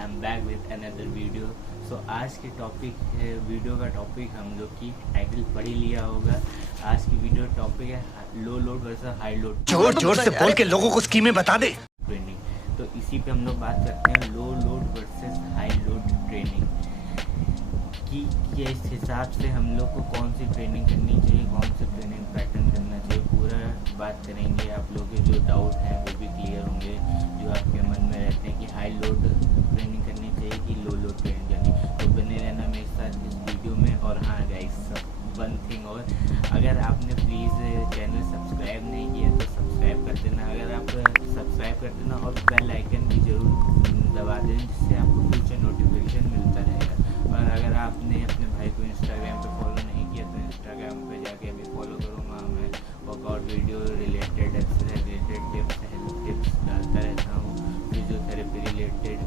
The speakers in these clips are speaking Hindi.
I am back with another video. So आज के वीडियो का टॉपिक हम लोग की टाइटल पढ़ ही लिया होगा। आज की वीडियो टॉपिक है लो लोड वर्सेस हाई लोड। जोर जोर से बोल के लोगों को स्कीमें बता दे। ट्रेनिंग, तो इसी पे हम लोग बात करते हैं low load versus high load training की किस हिसाब से हम लोग को कौन सी ट्रेनिंग करनी चाहिए, कौन सी ट्रेनिंग पैटर्न करना चाहिए, पूरा बात करेंगे। आप लोगों के जो डाउट हैं वो भी क्लियर होंगे, जो आपके मन में रहते हैं कि हाई लोड ट्रेनिंग करनी चाहिए कि लो लोड ट्रेनिंग करनी, तो बने रहना मेरे साथ इस वीडियो में। और हाँ गाइस, वन थिंग और, अगर आपने प्लीज़ चैनल सब्सक्राइब नहीं किया तो सब्सक्राइब कर देना। अगर आप सब्सक्राइब कर देना और बेल आइकन भी ज़रूर दबा दें, जिससे आपको फ्यूचर नोटिफिकेशन मिलता रहेगा। और अगर आपने अपने भाई को इंस्टाग्राम पे फॉलो नहीं किया तो इंस्टाग्राम पे जाके अभी फॉलो करो। वहाँ मैं workout video related, exercise related tips, health tips डालता रहता हूँ, फिजियोथेरेपी रिलेटेड।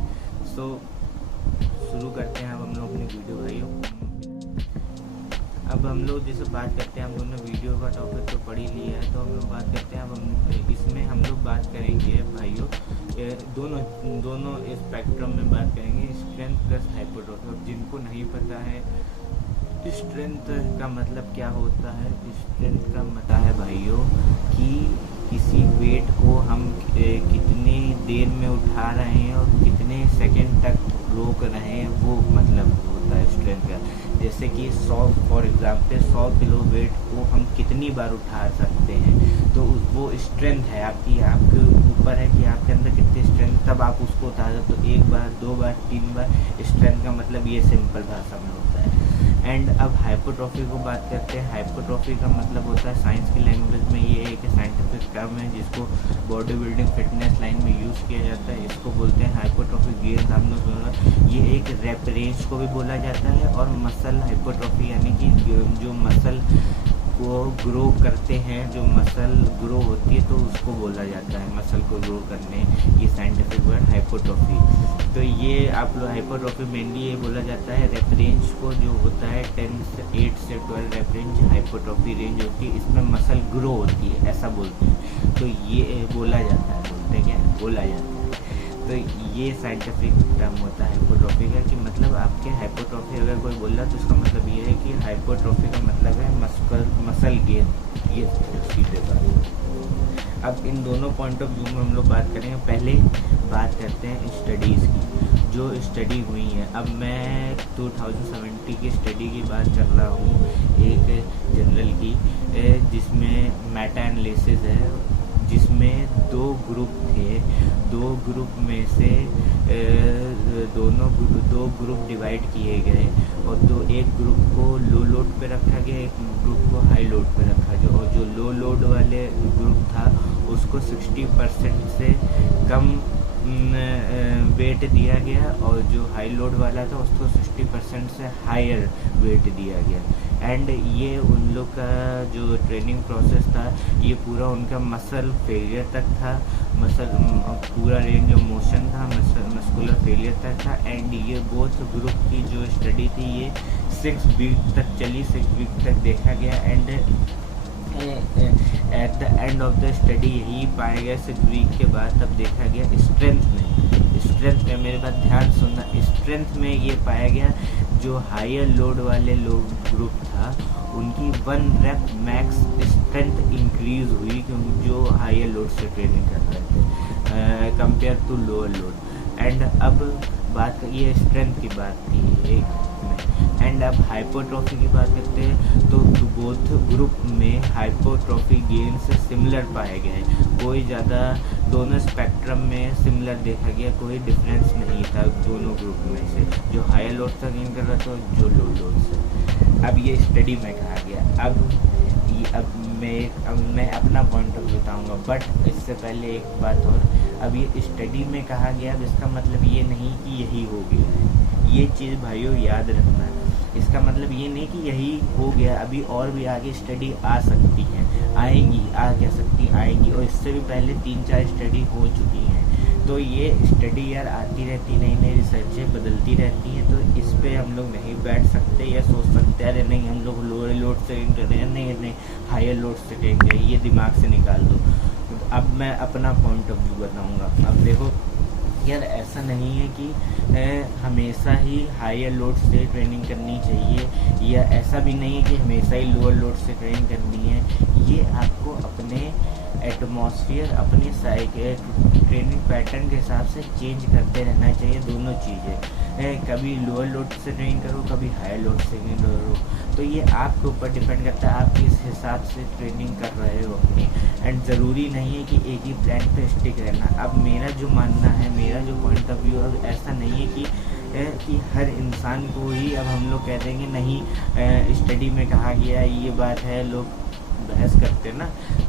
सो शुरू करते हैं अब हम लोग अपनी वीडियो भाइयों। अब हम लोग जैसे बात करते हैं, हम लोग ने वीडियो का टॉपिक तो पढ़ ही लिया है, तो हम लोग बात करते हैं अब इसमें हम लोग बात करेंगे भाइयों दोनों स्पेक्ट्रम में बात करेंगे, स्ट्रेंथ प्लस हाइपरट्रॉफी। अब जिनको नहीं पता है स्ट्रेंथ का मतलब क्या होता है, स्ट्रेंथ का मतलब है भाइयों कि किसी वेट को हम कितने देर में उठा रहे हैं और कितने सेकंड तक रोक रहे हैं, वो मतलब होता है स्ट्रेंथ का। जैसे कि 100 फॉर एग्जाम्पल 100 किलो वेट को हम कितनी बार उठा सकते हैं, तो वो स्ट्रेंथ है आपकी, आपके ऊपर है कि आपके अंदर कितनी स्ट्रेंथ, तब आप उसको उठा सकते हो। 1 बार, 2 बार, 3 बार। स्ट्रेंथ का मतलब ये सिंपल भाषा में होता है। एंड अब हाइपरट्रॉफी को बात करते हैं। हाइपरट्रॉफी का मतलब होता है साइंस की लैंग्वेज में ये एक साइंटिफिक टर्म है जिसको बॉडी बिल्डिंग फिटनेस लाइन में यूज़ किया जाता है। इसको बोलते हैं हाइपरट्रॉफी गेन। हमने सुना ये एक रैप रेंज को भी बोला जाता है, और मसल हाइपरट्रॉफी यानी कि जो मसल को ग्रो करते हैं, जो मसल ग्रो होती है तो उसको बोला जाता है मसल को ग्रो करने, ये साइंटिफिक वर्ड हाइपरट्रॉफी। तो ये आप लोग हाइपरट्रॉफी मेनली ये बोला जाता है रेप रेंज को, जो होता है 8 से 12 रेप रेंज हाइपरट्रॉफी रेंज होती है, इसमें मसल ग्रो होती है, ऐसा बोलते हैं। तो ये बोला जाता है, बोलते हैं क्या, बोला जाता है। तो ये साइंटिफिक टर्म होता है हाइपरट्रॉफी का, कि मतलब आपके हाइपरट्रॉफी अगर कोई बोल रहा है तो उसका मतलब ये है कि हाइपरट्रॉफी का मतलब है मसल गेन, ये सीधे बात। अब इन दोनों पॉइंट ऑफ व्यू में हम लोग बात करेंगे। पहले बात करते हैं स्टडीज़ की, जो स्टडी हुई है। अब मैं 2070 की स्टडी की बात कर रहा हूँ, एक जनरल की, जिसमें मेटा एनालिसिस है, जिसमें 2 ग्रुप थे। 2 ग्रुप में से दो ग्रुप डिवाइड किए गए, और एक ग्रुप को लो लोड पे रखा गया, एक ग्रुप को हाई लोड पे रखा गया। और जो लो लोड वाले ग्रुप था उसको 60% से कम वेट दिया गया, और जो हाई लोड वाला था उसको 60% से हायर वेट दिया गया। एंड ये उन लोग का जो ट्रेनिंग प्रोसेस था, ये पूरा उनका मसल फेलियर तक था, पूरा रेंज ऑफ मोशन था, मस्कुलर फेलियर तक था। एंड ये बोथ ग्रुप की जो स्टडी थी ये 6 वीक तक चली, 6 वीक तक देखा गया। And at the end of the study यही पाया गया 6 वीक के बाद, तब देखा गया स्ट्रेंथ में मेरे बात ध्यान सुनना, स्ट्रेंथ में ये पाया गया जो हायर लोड वाले ग्रुप था उनकी 1 रेप मैक्स स्ट्रेंथ इंक्रीज हुई, क्योंकि जो हायर लोड से ट्रेनिंग कर रहे थे compare to lower load. And अब बात ये स्ट्रेंथ की बात थी एक में। एंड अब हाइपरट्रॉफी की बात करते हैं, तो बोथ ग्रुप में हाइपरट्रॉफी गेन से सिमिलर पाए गए, कोई ज़्यादा दोनों स्पेक्ट्रम में सिमिलर देखा गया, कोई डिफरेंस नहीं था दोनों ग्रुप में से, जो हायर लोड से गेन कर रहा था जो लो लोड से। अब ये स्टडी में कहा गया। अब मैं अपना पॉइंट ऑफ व्यू बताऊँगा, बट इससे पहले एक बात और। अब ये स्टडी में कहा गया, इसका मतलब ये नहीं कि यही हो गया है, ये चीज़ भाइयों याद रखना है। इसका मतलब ये नहीं कि यही हो गया, अभी और भी आगे स्टडी आ सकती हैं, आएंगी, आ कह सकती आएंगी, और इससे भी पहले 3-4 स्टडी हो चुकी हैं। तो ये स्टडी यार आती रहती, नई नई रिसर्चें बदलती रहती हैं, तो इस पे हम लोग नहीं बैठ सकते या सोच सकते अरे नहीं हम लोग लोअर लोड से ट्रेन कर रहे हैं, नहीं हायर लोड से ट्रेन करें, ये दिमाग से निकाल दो। अब मैं अपना पॉइंट ऑफ व्यू बताऊँगा। अब देखो यार ऐसा नहीं है कि हमेशा ही हायर लोड से ट्रेनिंग करनी चाहिए, या ऐसा भी नहीं है कि हमेशा ही लोअर लोड से ट्रेनिंग करनी है। ये आपको अपने एटमॉस्फेयर, अपने ट्रेनिंग पैटर्न के हिसाब से चेंज करते रहना चाहिए। दोनों चीज़ें, कभी लोअर लोड से ट्रेनिंग करो, कभी हायर लोड से ट्रेनिंग करो। तो ये आपके ऊपर डिपेंड करता है आप किस हिसाब से ट्रेनिंग कर रहे हो अपनी। एंड ज़रूरी नहीं है कि एक ही प्लान पे स्टिक रहना। अब मेरा जो मानना है, मेरा जो पॉइंट ऑफ व्यू है, ऐसा नहीं है कि हर इंसान को ही अब हम लोग कह देंगे नहीं, स्टडी में कहा गया ये बात है, लोग बहस करते हैं ना,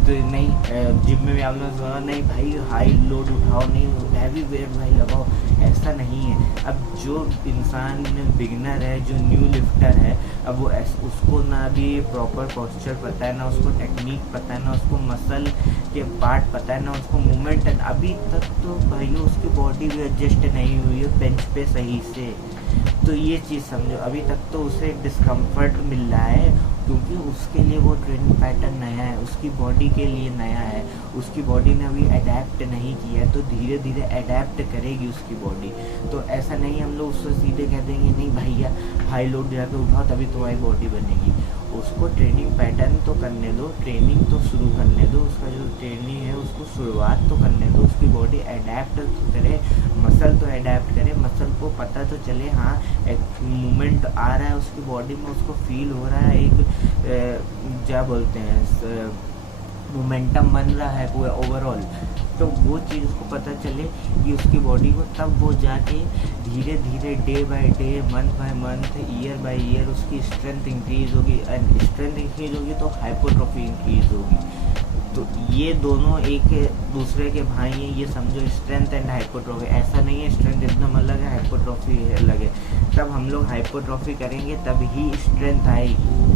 तो नहीं जिम में भी आप लोग सुना नहीं भाई हाई लोड उठाओ, नहीं हैवी वेट भाई लगाओ, ऐसा नहीं है। अब जो इंसान बिगिनर है, जो न्यू लिफ्टर है, अब वो उसको ना भी प्रॉपर पोस्चर पता है, ना उसको टेक्निक पता है, ना उसको मसल के पार्ट पता है, ना उसको मूवमेंट है। अभी तक तो भाई उसकी बॉडी भी एडजस्ट नहीं हुई है बेंच पे सही से। तो ये चीज़ समझो, अभी तक तो उसे डिस्कम्फर्ट मिल रहा है, क्योंकि उसके लिए वो ट्रेनिंग पैटर्न नया है, उसकी बॉडी के लिए नया है, उसकी बॉडी ने अभी अडेप्ट नहीं किया है, तो धीरे धीरे अडेप्ट करेगी उसकी बॉडी। तो ऐसा नहीं हम लोग उससे सीधे कह देंगे नहीं भैया हाई लोड जाकर उठाओ तभी तुम्हारी बॉडी बनेगी। उसको ट्रेनिंग पैटर्न तो करने दो, ट्रेनिंग तो शुरू करने दो, उसका जो ट्रेनिंग है उसको शुरुआत तो करने दो, उसकी बॉडी अडेप्ट तो करे, मसल तो अडेप्ट करे, मसल को पता तो चले हाँ एक मूवमेंट आ रहा है उसकी बॉडी में, उसको फील हो रहा है, एक क्या बोलते हैं मोमेंटम बन रहा है पूरा ओवरऑल। तो वो चीज़ उसको पता चले कि उसकी बॉडी को, तब वो जाके धीरे धीरे day by day, month by month, year by year उसकी स्ट्रेंथ इंक्रीज़ होगी। एंड स्ट्रेंथ इंक्रीज़ होगी तो हाइपोट्रोफी इंक्रीज़ होगी। तो ये दोनों एक दूसरे के भाई हैं, ये समझो स्ट्रेंथ एंड हाइपोट्रोफी। ऐसा नहीं है स्ट्रेंथ एकदम अलग है, हाइपोट्रोफी अलग है। तब हम लोग हाइपोट्रोफी करेंगे तब ही स्ट्रेंथ आएगी।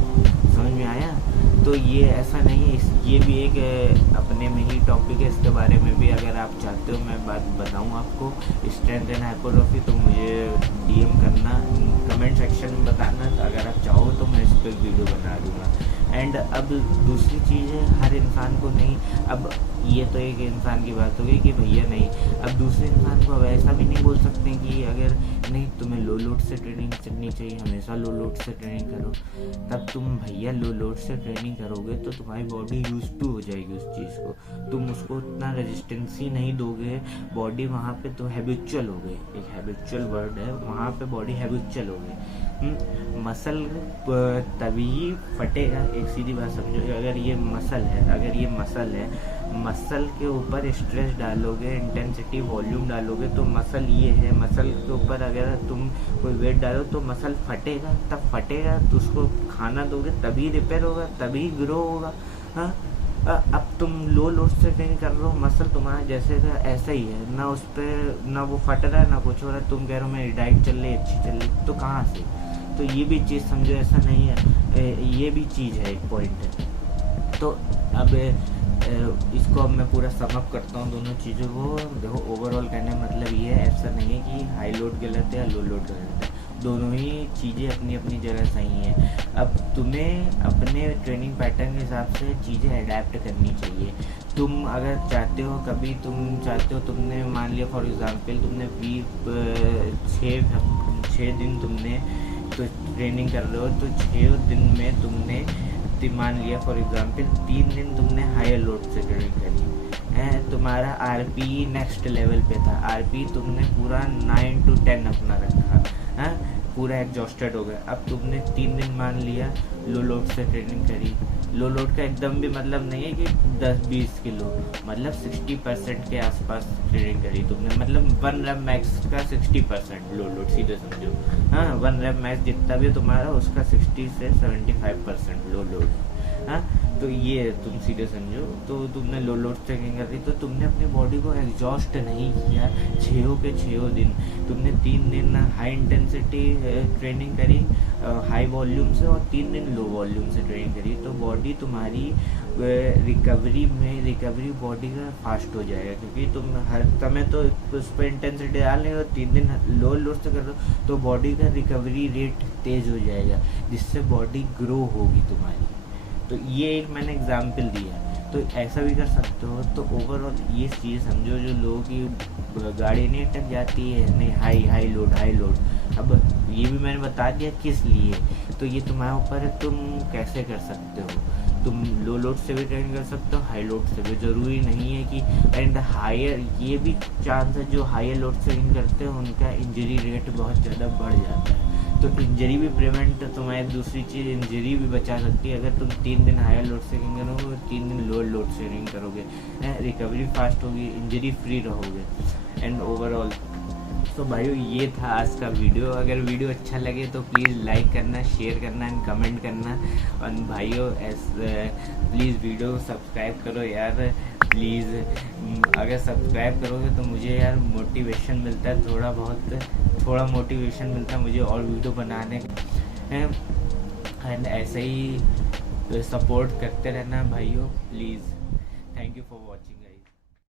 समझ में आया? तो ये ऐसा नहीं है, ये भी एक अपने में ही टॉपिक है, इसके बारे में भी अगर आप चाहते हो मैं बात बताऊँ आपको स्ट्रेंथ एंड हाइपोट्रोफी, तो मुझे DM करना, कमेंट सेक्शन में बताना। तो अगर आप चाहो तो मैं इस पर वीडियो बना दूँगा। एंड अब दूसरी चीज़ है, हर इंसान को नहीं, अब ये तो एक इंसान की बात हो गई कि भैया नहीं, अब दूसरे इंसान को अब ऐसा भी नहीं बोल सकते कि अगर नहीं तुम्हें लो लोड से ट्रेनिंग करनी चाहिए, हमेशा लो लोड से ट्रेनिंग करो। तब तुम भैया लो लोड से ट्रेनिंग करोगे तो तुम्हारी बॉडी यूज टू हो जाएगी उस चीज़ को, तुम उसको उतना रेजिस्टेंस ही नहीं दोगे, बॉडी वहाँ पे तो हैबिचुअल हो गई, एक हैबिचुअल वर्ड है, वहाँ पे बॉडी हैबिचुअल हो गई। मसल तभी फटेगा, एक सीधी बात समझो, अगर ये मसल है, अगर ये मसल है, मसल के ऊपर स्ट्रेस डालोगे, इंटेंसिटी वॉल्यूम डालोगे तो मसल ये है, मसल के ऊपर अगर तुम कोई वेट डालो तो मसल फटेगा, तब फटेगा तो उसको खाना दोगे तभी रिपेयर होगा, तभी ग्रो होगा। हाँ, अब तुम लो लोड से ट्रेनिंग कर रहे हो, मसल तुम्हारा जैसे का ऐसा ही है, ना उस पर ना वो फट रहा है ना कुछ हो रहा है, तुम कह रहे हो मेरी डाइट चल रही अच्छी चल रही, तो कहाँ से? तो ये भी चीज़ समझो, ऐसा नहीं है, ये भी चीज़ है, एक पॉइंट है। तो अब इसको अब मैं पूरा समअप करता हूँ दोनों चीज़ों को। देखो ओवरऑल कहने का मतलब ये है, ऐसा नहीं है कि हाई लोड गलत है या लो लोड गलत है, दोनों ही चीज़ें अपनी अपनी जगह सही हैं। अब तुम्हें अपने ट्रेनिंग पैटर्न के हिसाब से चीज़ें अडेप्ट करनी चाहिए। तुम अगर चाहते हो, कभी तुम चाहते हो, तुमने मान लिया फॉर एग्ज़ाम्पल तुमने 6 दिन तुमने तो ट्रेनिंग कर रहे हो, तो 6 दिन में तुमने मान लिया फॉर एग्ज़ाम्पल 3 दिन तुमने हायर लोड से ट्रेनिंग करी है, तुम्हारा RP नेक्स्ट लेवल पे था, RP तुमने पूरा 9 to 10 अपना रखा है, पूरा एग्जॉस्टेड हो गया। अब तुमने 3 दिन मान लिया लो लोड से ट्रेनिंग करी, लो लोड का एकदम भी मतलब नहीं है कि 10-20 किलो, मतलब 60% के आसपास ट्रेनिंग करी तुमने, मतलब 1 रेप मैक्स का 60% लो लोड, सीधे समझो। हाँ, 1 रेप मैक्स जितना भी तुम्हारा उसका 60 से 75% लो लोड। हाँ, तो ये तुम सीधे समझो, तो तुमने लो लोड ट्रेनिंग कर रही, तो तुमने अपनी बॉडी को एग्जॉस्ट नहीं किया 6 के 6 दिन। तुमने 3 दिन हाई इंटेंसिटी ट्रेनिंग करी हाई वॉल्यूम से, और 3 दिन लो वॉल्यूम से ट्रेनिंग करी, तो बॉडी तुम्हारी रिकवरी बॉडी का फास्ट हो जाएगा, क्योंकि तुम हर समय तो उस पर इंटेंसिटी डाल रहे हो, 3 दिन लो लोड से कर रहे हो, तो बॉडी का रिकवरी रेट तेज़ हो जाएगा, जिससे बॉडी ग्रो होगी तुम्हारी। तो ये एक मैंने एग्जाम्पल दिया। तो ऐसा भी कर सकते हो। तो ओवरऑल ये चीज़ समझो, जो लोगों की गाड़ी नहीं अटक जाती है, नहीं हाई लोड, अब ये भी मैंने बता दिया किस लिए। तो ये तुम्हारे ऊपर है, तुम कैसे कर सकते हो। तुम लो लोड से भी ट्रेन कर सकते हो, हाई लोड से भी। ज़रूरी नहीं है कि एंड हायर, ये भी चांस है जो हायर लोड से ट्रेन करते हैं उनका इंजरी रेट बहुत ज़्यादा बढ़ जाता है। तो इंजरी भी प्रिवेंट, तुम्हारी दूसरी चीज़ इंजरी भी बचा सकती है। अगर तुम 3 दिन हायर लोड से ट्रेन करोगे, 3 दिन लोअर लोड से ट्रेन करोगे, रिकवरी फास्ट होगी, इंजरी फ्री रहोगे एंड ओवरऑल। तो भाइयों ये था आज का वीडियो। अगर वीडियो अच्छा लगे तो प्लीज़ लाइक करना, शेयर करना एंड कमेंट करना। और भाइयों प्लीज़ वीडियो सब्सक्राइब करो यार, प्लीज़। अगर सब्सक्राइब करोगे तो मुझे यार मोटिवेशन मिलता है, थोड़ा मोटिवेशन मिलता है मुझे और वीडियो बनाने का। एंड ऐसे ही सपोर्ट करते रहना भाइयों, please. Thank you for watching.